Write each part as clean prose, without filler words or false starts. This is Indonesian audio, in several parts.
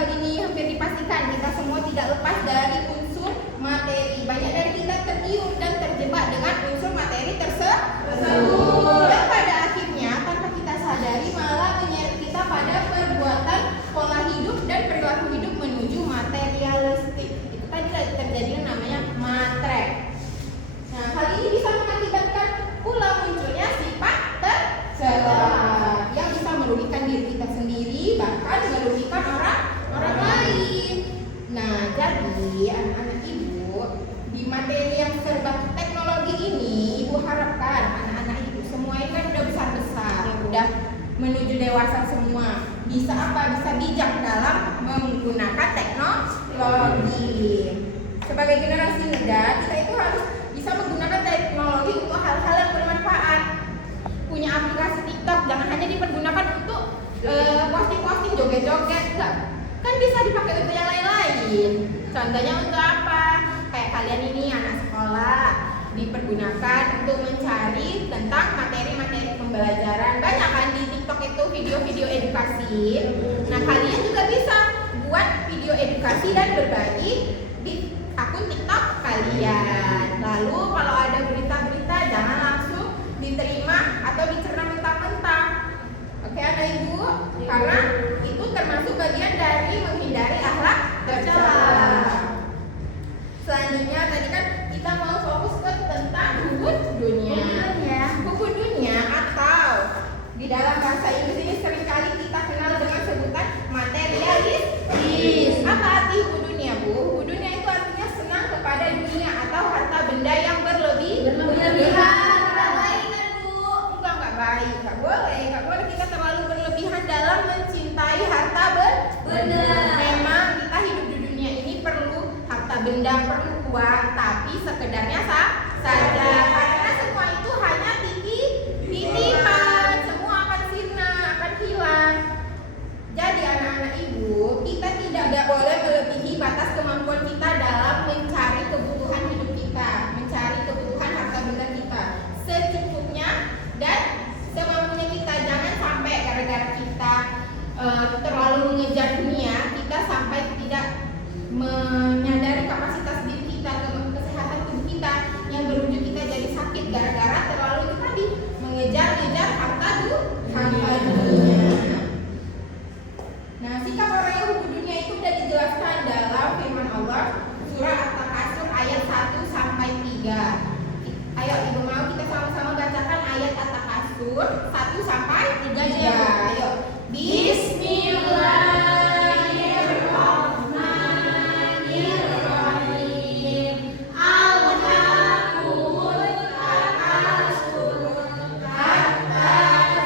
kali ini hampir dipastikan kita semua tidak lepas dari unsur materi. Banyak dari kita tergiur dan terjebak dengan unsur materi tersebut. Dan pada akhirnya tanpa kita sadari malah menyeret kita pada perbuatan pola hidup dan perilaku hidup menuju materialistik. Itu tadi terjadi yang namanya matre. Nah, hal ini bisa mengakibatkan pula munculnya sifat tercela yang bisa merugikan diri kita sendiri, bahkan merugikan orang lain. Nah, jadi anak-anak ibu, di materi yang serba teknologi ini, ibu harapkan anak-anak ibu semua ini kan udah besar-besar, udah menuju dewasa semua. Bisa apa? Bisa bijak dalam menggunakan teknologi. Sebagai generasi muda, kita itu harus bisa menggunakan teknologi untuk hal-hal yang bermanfaat. Punya aplikasi TikTok jangan hanya dipergunakan untuk posting-posting joget-joget, enggak. Kan bisa dipakai untuk yang lain-lain. Contohnya untuk apa? Kayak kalian ini anak sekolah, dipergunakan untuk mencari tentang materi-materi pembelajaran. Banyak kan di TikTok itu video-video edukasi. Nah, kalian juga bisa buat video edukasi dan berbagi di akun TikTok kalian. Lalu kalau ada berita-berita jangan langsung diterima atau dicerna mentah-mentah. Oke, anak ibu, karena itu termasuk bagian dari menghindari akhlak tercela. Selanjutnya tadi kan kita mau fokus ke tentang buku dunia. Buku dunia atau di dalam bahasa Inggris ini seringkali kita kenal dengan sebutan materialistis. Apa arti buku dunia, Bu? Buku dunia itu artinya senang kepada dunia atau harta benda yang berlebihan. Nggak boleh kita terlalu berlebihan dalam mencintai harta benda. Memang kita hidup di dunia ini perlu harta benda, perlu uang, tapi sekedarnya saja. Karena semua itu hanya titipan, semua akan sirna, akan hilang. Jadi anak-anak ibu, kita tidak boleh melebihi batas kemampuan kita dalam mencari kebutuhan hidup kita, mencari kebutuhan harta benda kita secukupnya dan semampunya kita. Jangan sampai gara-gara kita terlalu mengejar dunia, kita sampai tidak menyadari kapasitas diri kita, kesehatan tubuh kita, yang berujung kita jadi sakit gara-gara terlalu tadi mengejar-ngejar harta dunia. Nah, sikap orang yang hubu dunia itu sudah dijelaskan dalam firman Allah surah At-Takasur ayat 1 sampai 3. Ayo ibu mau kita sama-sama bacakan ayat At-Takasur 1 sampai 3 ya. Ayo. Bismillahirrahmanirrahim. Al-Hakumul Takasur hatta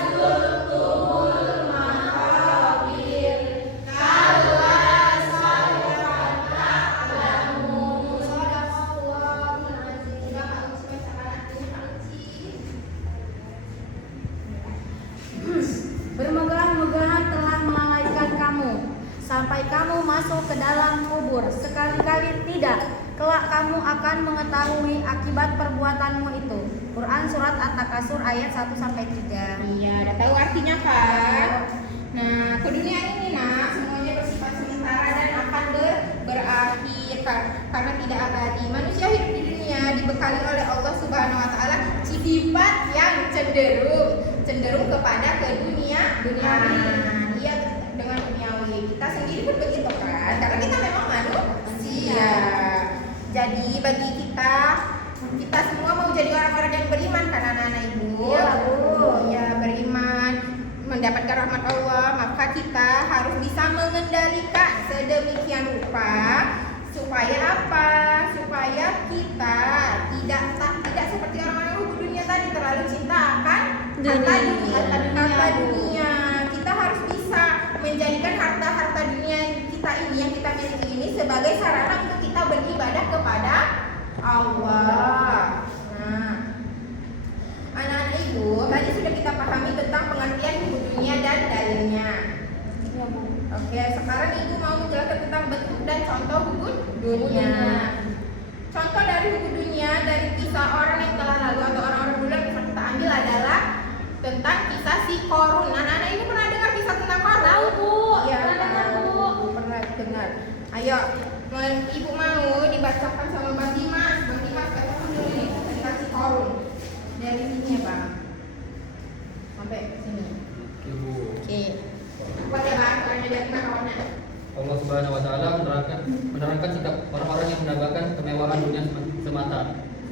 zurtumul maqabir. Kalla sawfa ta'lamun. Shadaqallahul azim. Bermegah-megah telah melalaikan kamu sampai kamu masuk ke dalam kubur. Sekali-kali tidak, kelak kamu akan mengetahui akibat perbuatanmu itu. Quran surat At-Takasur ayat 1 sampai 3. Iya, udah tahu artinya kan? Nah, ke dunia ini nak semuanya bersifat sementara dan akan berakhir karena tidak abadi. Manusia hidup di dunia dibekali oleh Allah Subhanahu wa taala sifat yang cenderung kepada ke duniawi. Iya, dengan duniawi. Kita sendiri pun begitu kan? Karena kita memang manusia. Jadi bagi kita semua mau jadi orang-orang yang beriman kan anak-anak ibu? Iya, Bu. Ya, beriman, mendapatkan rahmat Allah, maka kita harus bisa mengendalikan sedemikian rupa supaya apa? Supaya kita tidak seperti orang-orang hubu dunia tadi terlalu cinta akan harta dunia. Kita harus bisa menjadikan harta dunia kita ini yang kita miliki ini sebagai sarana untuk kita beribadah kepada Allah. Nah, anak-anak ibu, tadi sudah kita pahami tentang pengertian hubu dunia dan dalilnya. Oke, sekarang ibu mau menjelaskan tentang bentuk dan contoh hubu dunia. Contoh dari hubu dunia dari kisah orang yang telah lalu atau orang-orang dulu yang kita ambil adalah tentang kisah si Korun. Anak-anak ini pernah dengar kisah tentang Korun? Tahu, Bu. Iya, Pernah dengar, Bu. Pernah Ayo, Ibu mau dibacakan sama Bang Dimas. Bang Dimas bacakan dulu nih, dikasih korun dari sini ya Bang, sampai sini. Ibu. Oke. Pada Bang, karena dari kawannya. Allah Subhanahu wa taala menerangkan sikap orang-orang yang mendambakan kemewahan dunia semata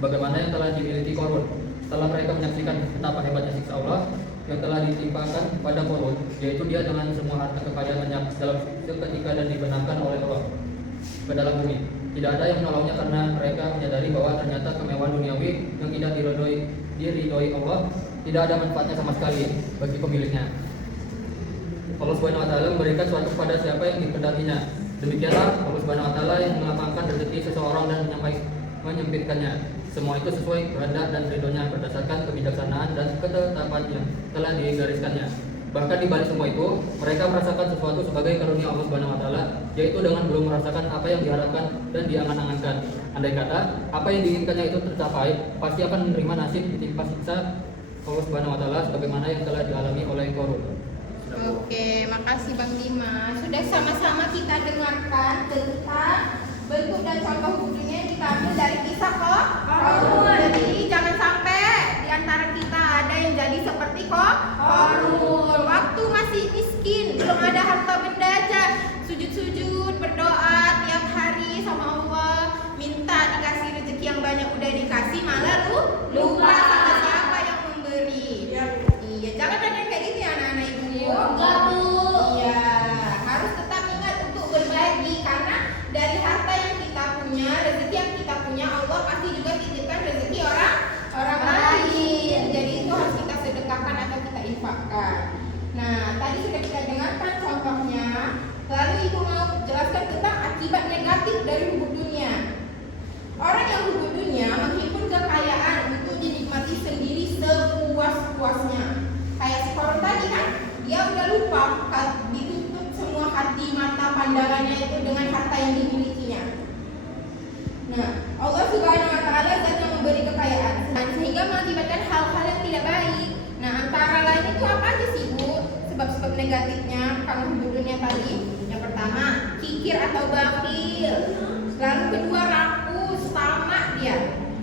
sebagaimana yang telah dimiliki Qarun. Setelah mereka menyaksikan betapa hebatnya siksa Allah yang telah ditimpakan pada Qarun, yaitu dia dengan semua harta kekayaannya dalam seketika dan dibenarkan oleh Allah ke dalam bumi. Tidak ada yang menolongnya karena mereka menyadari bahwa ternyata kemewahan duniawi yang tidak diridhoi Allah tidak ada manfaatnya sama sekali bagi pemiliknya. Allah Subhanahu wa taala memberikan suatu kepada siapa yang dikehendakinya. Demikianlah Allah Subhanahu wa taala yang melapangkan rezeki seseorang dan menyempitkannya. Semua itu sesuai kehendak dan ridhonya berdasarkan kebijaksanaan dan ketetapan yang telah digariskannya. Bahkan di balik semua itu, mereka merasakan sesuatu sebagai karunia Allah Subhanahu wa taala, yaitu dengan belum merasakan apa yang diharapkan dan diangan-angankan. Andai kata apa yang diinginkannya itu tercapai, pasti akan menerima nasib ditimpa siksa Allah Subhanahu wa taala sebagaimana yang telah dialami oleh Qarun. Oke, makasih Bang Dimas. Sudah sama-sama kita dengarkan tentang bentuk dan contoh wujudnya yang diambil dari kisah Qarun. Jadi jangan sampai di antara kita ada yang jadi seperti Qarun. Waktu masih miskin, belum ada harta benda aja, sujud-sujud, berdoa tiap hari sama Allah, minta dikasih rezeki yang banyak, udah dikasih malah lupa sama siapa yang memberi. Iya, jangan ada yang kayak gitu ya anak-anak ibu. Enggak, Bu. Iya, harus tetap ingat untuk berbagi karena dari harta yang kita punya, rezeki yang kita punya, Allah pasti juga titipkan rezeki orang lain. Jadi itu harus kita sedekahkan atau kita infakkan. Nah, tadi sudah kita dengarkan contohnya. Lalu ibu mau jelaskan tentang akibat negatif dari hubub dunia. Orang yang hubub dunia menghimpun kekayaan untuk dinikmati sendiri sepuas-puasnya. Kayak si Qarun tadi kan, dia udah lupa ditutup semua hati, mata, pandangannya itu dengan harta yang dimilikinya. Nah, Allah Subhanahu wa taala zat yang memberi kekayaan sehingga mengakibatkan hal-hal yang tidak baik. Nah, antara lain itu apa aja sih Bu? Sebab-sebab negatifnya kalau hubub dunia tadi. Yang pertama, kikir atau bakhil. Lalu kedua, rakus, tamak dia.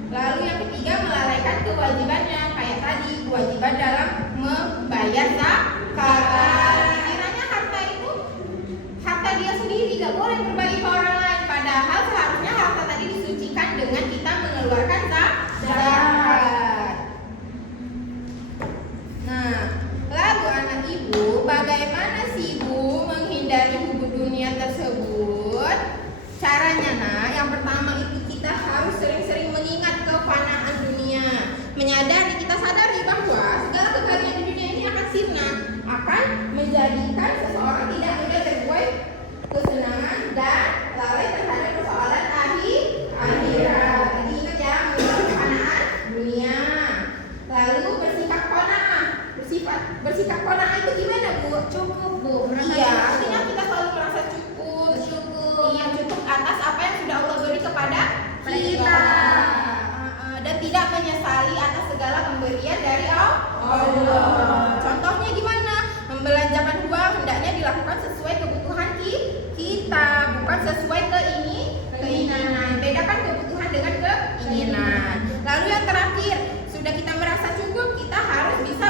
Lalu yang ketiga, melalaikan kewajibannya. Kayak tadi, kewajiban dalam membayar zakat. Kiranya harta itu harta dia sendiri, gak boleh berbagi ke orang lain. Padahal seharusnya harta tadi disucikan dengan kita mengeluarkan zakat. Nah, lalu anak ibu, bagaimana sih ibu menghindari hubub dunia tersebut? Caranya yang pertama itu kita harus sering-sering mengingat kefanaan dunia. Menyadari, kita sadari bahwa segala kekayaan di dunia ini akan sirna, akan menjadikan seseorang tidak mudah terbuai kesenangan dan lalai terhadap persoalan akhirat. Jadi ingat ya, mengingat kefanaan dunia. Lalu bersikap qanaah. Bersikap qanaah itu gimana Bu? Cukup, Bu. Iya, artinya kita selalu merasa cukup. Iya, cukup atas apa yang sudah Allah beri kepada kita. Dan tidak menyesali atas segala pemberian dari Allah. Contohnya gimana? Membelanjakan uang hendaknya dilakukan sesuai kebutuhan kita, bukan sesuai keinginan. Bedakan kebutuhan dengan keinginan. Lalu yang terakhir, sudah kita merasa cukup, kita harus bisa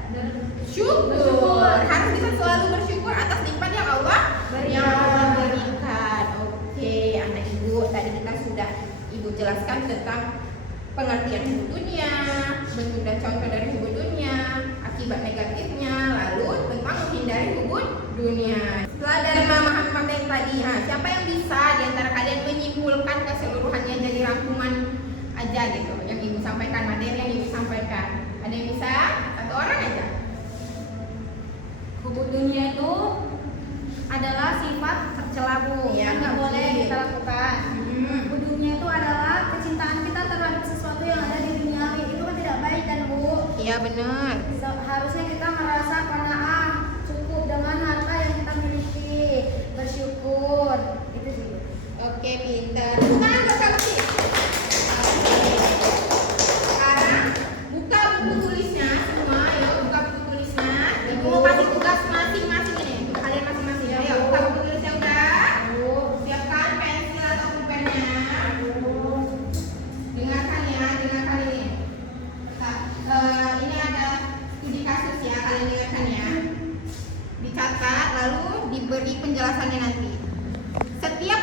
bersyukur. Harus bisa selalu bersyukur atas nikmat yang Allah berikan. Oke, anak ibu, tadi kita sudah ibu jelaskan tentang pengertian hubub dunia, bentuk dan contoh dari hubub dunia, akibat negatifnya, lalu tentang menghindari hubub dunia. Setelah dari pemahaman materi tadi, siapa yang bisa di antara kalian menyimpulkan keseluruhannya jadi rangkuman aja gitu, yang ibu sampaikan, materi yang ibu sampaikan? Ada yang bisa? Satu orang aja. Hubub dunia itu adalah sifat tercela, Bu. Iya, Nggak boleh betul. kita lakukan. Hubub dunia itu adalah kecintaan kita terhadap sesuatu yang ada di dunia ini. Itu kan tidak baik kan, Bu? Iya benar. Harusnya kita merasa qanaah, cukup dengan harta yang kita miliki, bersyukur. Itu sih, Bu. Oke, pintar. Tangan buat kamu sih. Sekarang buka buku tulisnya semua, ya buka buku tulisnya. Ibu mau kasih tugas masing-masing ini untuk kalian masing-masing. Ayo buka buku tulisnya udah. Siap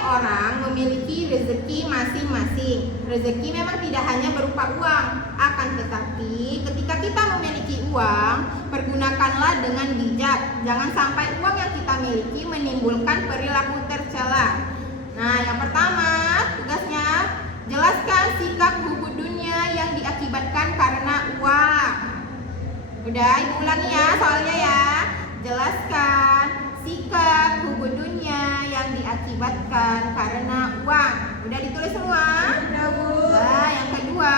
orang memiliki rezeki masing-masing. Rezeki memang tidak hanya berupa uang, akan tetapi ketika kita memiliki uang, pergunakanlah dengan bijak. Jangan sampai uang yang kita miliki menimbulkan perilaku tercela. Nah, yang pertama tugasnya, jelaskan sikap hubu dunia yang diakibatkan karena uang. Udah, ibu ulangi ya soalnya ya. Jelaskan sikap hubu dunia yang diakibatkan karena uang. Udah ditulis semua? Nah, yang kedua,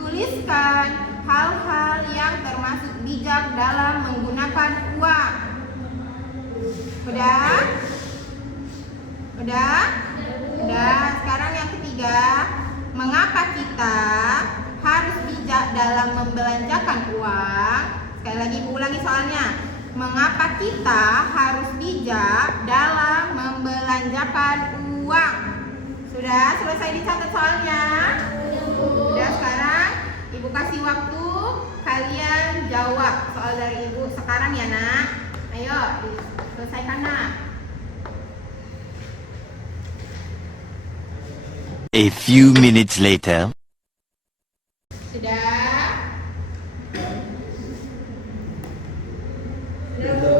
tuliskan hal-hal yang termasuk bijak dalam menggunakan uang. Udah? Udah? Udah. Sekarang yang ketiga, mengapa kita harus bijak dalam membelanjakan uang? Sekali lagi ibu ulangi soalnya. Mengapa kita harus bijak dalam membelanjakan uang? Sudah selesai dicatat soalnya? Sudah, sekarang ibu kasih waktu kalian jawab soal dari ibu sekarang ya nak. Ayo selesaikan nak. A few minutes later. Sudah? Udah bu.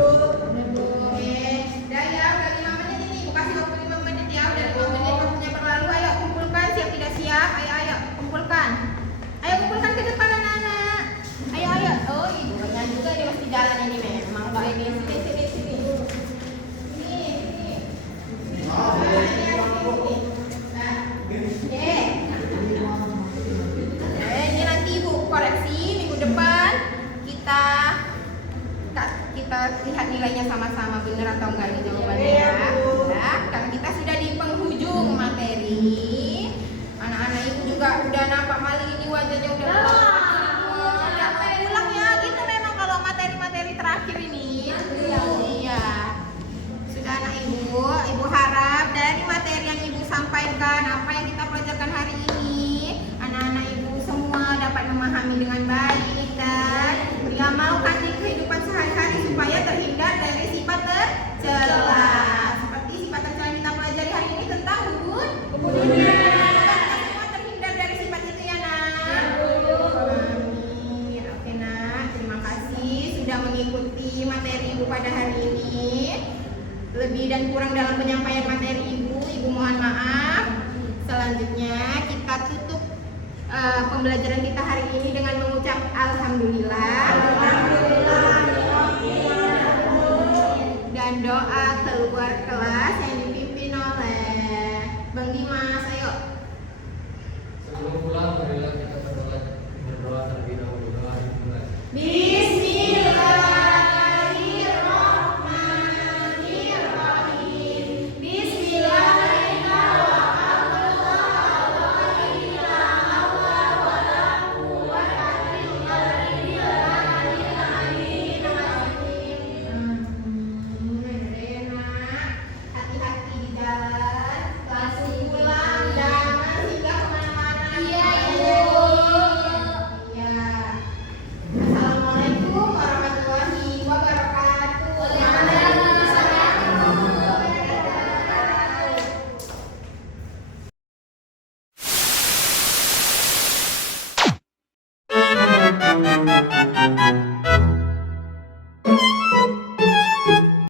Oke. Udah ya, udah 5 menit ini. Ibu kasih waktu 5 menit ya. Udah 5 menit waktunya berlalu. Ayo kumpulkan, siap tidak siap. Ayo kumpulkan. Ayo kumpulkan ke depan anak-anak. Ayo. Oh ibu banyak juga dia mesti jalan ini memang. Mbak ini sini. Sini. Ini nanti ibu koreksi minggu depan kita lihat nilainya sama-sama benar atau enggak nih jawabannya ya. Ya, karena kita sudah di penghujung materi. Anak-anak ibu juga udah nampak maling ini wajahnya udah pulang ya. Gitu memang kalau materi-materi terakhir ini. Iya. Sudah anak ibu harap dari materi yang ibu sampaikan, apa yang kita pelajarkan hari ini, anak-anak ibu semua dapat memahami dengan baik dan diamalkan di kehidupan sehari-hari supaya terhindar dari sifat tercela. Seperti sifat tercela yang kita pelajari hari ini tentang hubungan dunia. Semoga kita semua terhindar dari sifat itu ya nak. Amin. Oke nak, terima kasih sudah mengikuti materi ibu pada hari ini. Lebih dan kurang dalam penyampaian materi ibu mohon maaf. Selanjutnya kita tutup pembelajaran kita